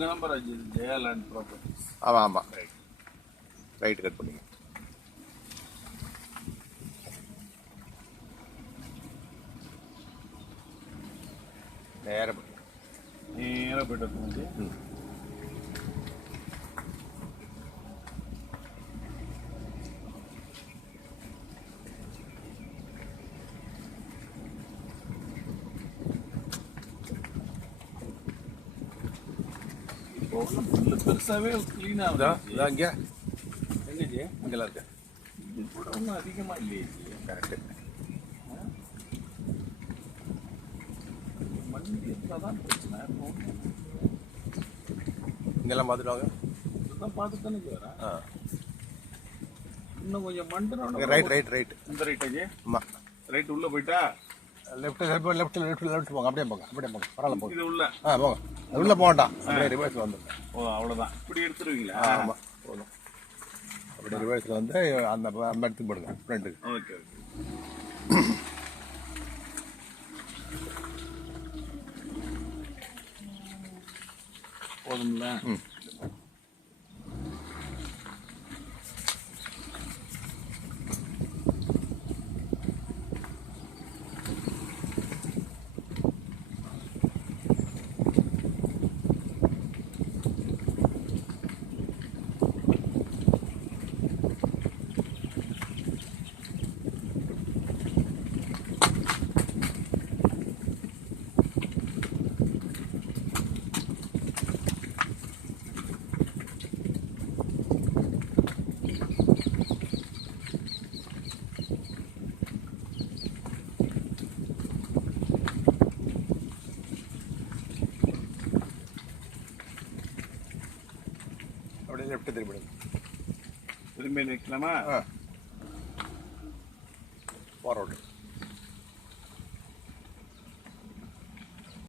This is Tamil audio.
இங்கே நம்பர் ஜெயா லேண்ட் ப்ராப்பர்ட்டிஸ். ஆமாம் ஆமாம், ரைட்டு கட் பண்ணிங்க. நேராக போயிட்டு வந்து பெருசாவே கிளீன் ஆகுதா? இங்கே எங்கேஜி இங்கெல்லாம் இருக்கு. இது கூட ஒன்றும் அதிகமா இல்லையே. கரெக்டு. மண் இருந்தாதான் பிரச்சனை. இங்கெல்லாம் பார்த்துட்டு வாங்க. இதெல்லாம் பார்த்து தானே வரேன். ஆ, இன்னும் கொஞ்சம் மண்டனோட ரைட் ரைட் ரைட். இந்த ரைட்டாஜி? ஆமாம், ரைட் உள்ள போயிட்டா left left left left left போங்க. அப்படியே போங்க, அப்படியே போங்க, பரவாயில்ல போங்க. இது உள்ள போங்க. அது உள்ளே போக வேண்டாம், அப்படியே ரிவர்ஸில் வந்துடுங்க. ஓ அவ்வளோதான். இப்படி எடுத்துருவீங்களா? ஆமாம், போதும். அப்படியே ரிவர்ஸில் வந்து அந்த இடத்துக்கு போடுங்க, ஃப்ரெண்டுக்கு. Okay okay. போதும்ல? அப்படியே லெஃப்ட் திரும்பிடுங்க. திரும்பி நிற்கலாமா? ஃபார்வர்டு.